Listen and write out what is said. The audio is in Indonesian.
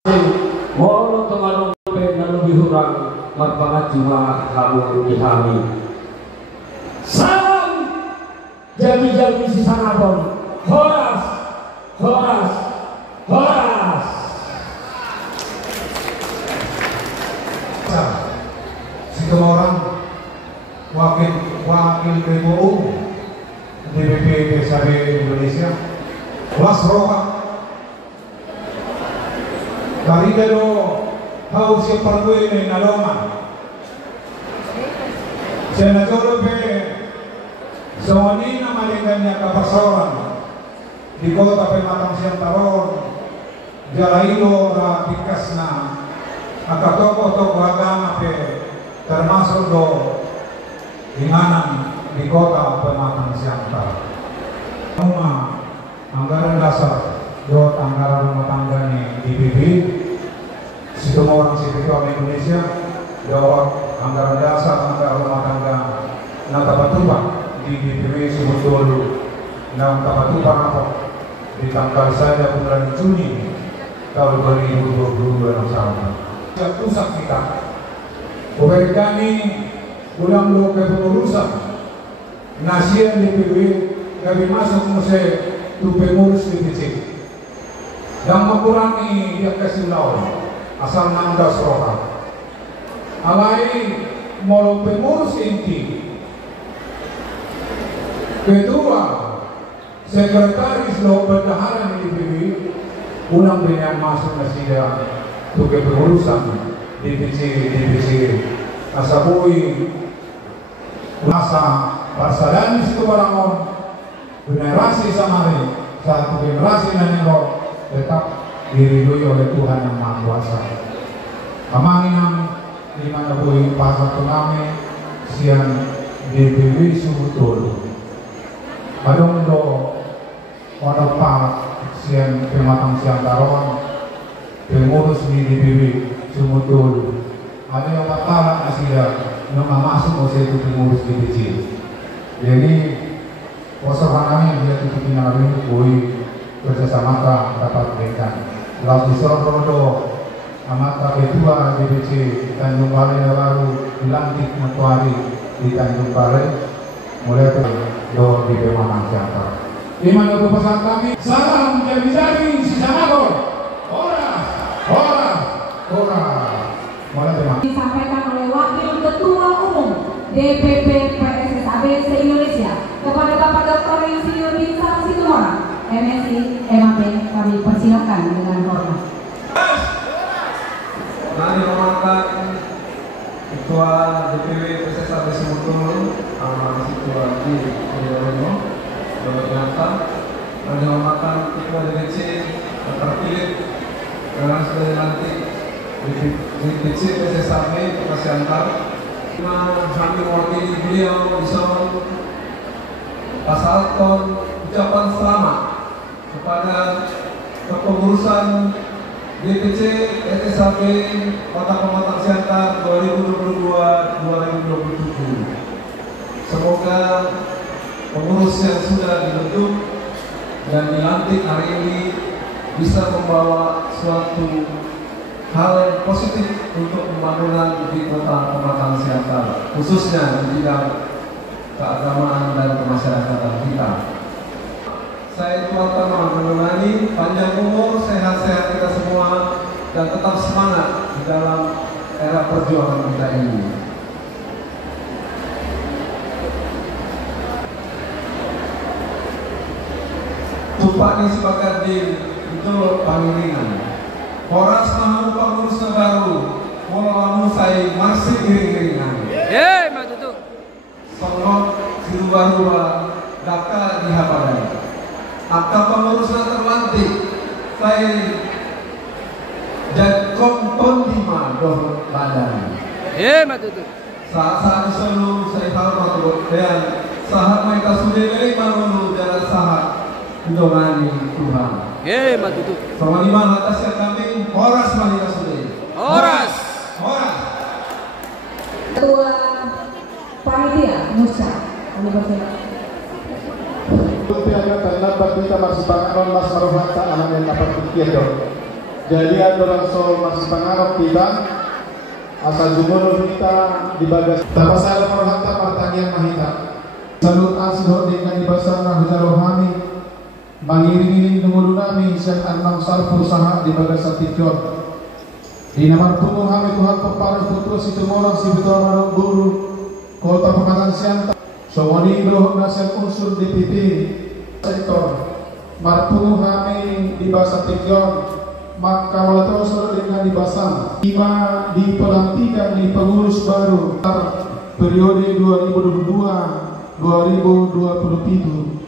Molo teman pe lebih kurang marpangat jumlah kamu dihami. Salam jami-jami si sanabon. Horas, horas, horas. Situ orang wakil PPU DPP PSAB Indonesia Las Roha dari dado haus yang perlu ini naloma senador pe sewani nama lingkanya kapasoran di kota Pematang Siantaron Jalailo ra bikasna aka tokoh-tokoh agama pe termasuk do Inganan di kota Pematang Siantar. Rumah anggaran dasar do anggaran rumah tangga nih DPP situ orang sipil Indonesia do anggaran dasar anggaran rumah tangga nang Kapatuba di DPP Sumut Dulu nang Kapatuba apa di tanggal saya bulan Juni tahun 2022 yang sama. Pusat kita, upaya kami ulang lo ke pengurusan nasian DPW kami masuk muse tu pengurus DPC dan mengurangi dia kasih lawan asal 16 orang alai mau pengurus inti kedua sekretaris lo bendahara di DPW ulang dengan masuk nasian tu ke pengurusan DPC asabui masa parsadan situ barangon generasi samari satu generasi nanero tetap diridhoi oleh Tuhan yang Maha Kuasa. Amanginam di mana bui pasar tengame sian DPW Sumutul. Padong do pak sian Pematang Siantaron pengurus di DPW Sumutul. Ada yang mataran asida yang masuk usia itu pengurus DPC. Jadi wasahanami dia tutup pinari koi kerjasama dapat berikan. Lalu Sorodo amata kedua DPC Tanjung Balai baru dilantik Matuari di Tanjung Balai mulai do di Pematang Siantar. Di mana pesan kami salam jami-jami si Sanabon. Horas, horas, horas. Disampaikan oleh Wakil Ketua Umum DPP PSSAB se-Indonesia kepada Bapak Dr. Insinyur Bintang Situmorang MSI MAP kami persilakan dengan hormat. Mari mengangkat Ketua DPW PSSAB Sumutul Ketua di Yono Bapak Nyata. Mari mengangkat Ketua DPC terpilih karena sudah dilantik DPC PSSAB Kota Siantar. Kami mewakili beliau bisa pasalkan ucapan selamat kepada kepengurusan DPC PSSAB Kota Pematang Siantar 2022-2027. Semoga pengurus yang sudah dibentuk dan dilantik hari ini bisa membawa suatu hal yang positif untuk pembangunan di Kota Pematang Siantar, khususnya di bidang keagamaan dan kemasyarakatan kita. Saya Tuan Menulani, panjang umur, sehat-sehat kita semua, dan tetap semangat di dalam era perjuangan kita ini. Tupani sebagai din itu pangiringan. Horas namun pengurusnya baru, walaupun saya masih iring-iringan. Matutu. Songot siru-barua daka di Hapadai. Akta pengurusnya terlantik, saya jadkom tondima doh badan. Matutu. Saat selalu saya hormat dan sahat mereka sudah lagi manulu jalan sahat indongani Tuhan. Matutu. Sama lima atas yang kami horas malika sudah. Horas. Horas. Ketua Panitia Musa kami persilakan. Untuk ada terdapat kita masih bangun mas marufata anak yang dapat berkiado. Jadi aturan so masih pengarap kita asal jumlah kita di bagas. Tapasal perhata pertanian mahita. Salut asdo dengan dibasar nahujarohani. Mangiring-iring nunggu nami siang anam sarpu saha di bagas satikyon. Di nama tunggu kami Tuhan peparas putus itu orang si betul orang guru kota Pematang Siantar. Sewani doh nasib unsur DPP sektor. Martunggu kami di bahasa Tikyon. Maka terus dengan dibasang 5 dipelantikan di pengurus baru periode 2022-2027.